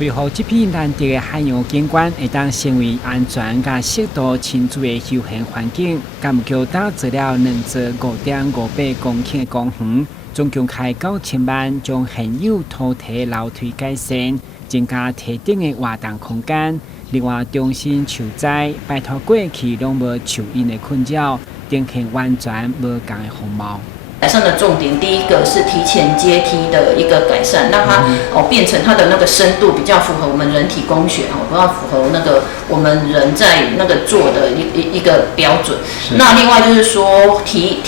为何这批难得的海洋景观会当成为安全甲适度亲子的休闲环境？甘唔叫打造了2座5.58公顷的公园，总共开9000万，将现有土地楼梯改善，增加特定的活动空间。另外，重新受灾，拜托过去拢无受因的困扰，呈现完全无同的风貌。改善的重点，第一个是提前阶梯的一个改善，让它变成它的那个深度比较符合我们人体工学比较符合那个我们人在那个做的一个标准。那另外就是说提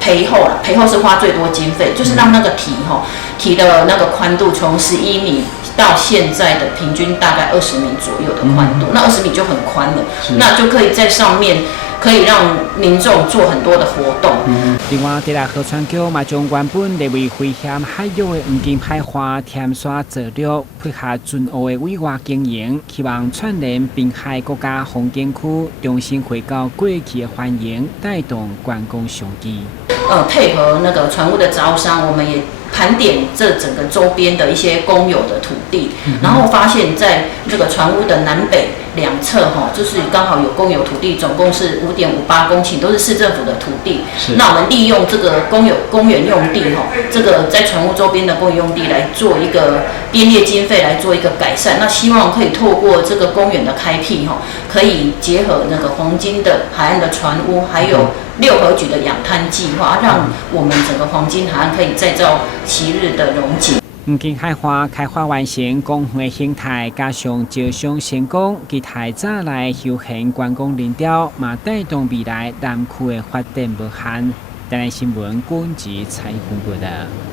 培厚啦，培厚是花最多经费，就是让那个提的那个宽度从11米到现在的平均大概20米左右的宽度，那20米就很宽了，那就可以在上面。可以让民众做很多的活动。另外，第来河川局嘛将原本列为危险海域的黄金海花填沙造陆，配合准澳的委外经营，希望串联滨海国家风景区，重新回到过去的欢迎，带动观光商机。配合那个船务的招商，我们也盘点这整个周边的一些公有的土地，然后发现在这个船屋的南北两侧就是刚好有公有土地，总共是5.58公顷，都是市政府的土地。那我们利用这个公园用地这个在船屋周边的公园用地来做一个编列经费来做一个改善。那希望可以透过这个公园的开辟可以结合那个黄金的海岸的船屋，还有六合局的养滩计划，让我们整个黄金海岸可以再造昔日的荣景。黄金海花开发完成，公园的形态加上招商成功，其太早来休闲观光林调，嘛带动未来南区的发展无限。台湾新闻管制采访报道。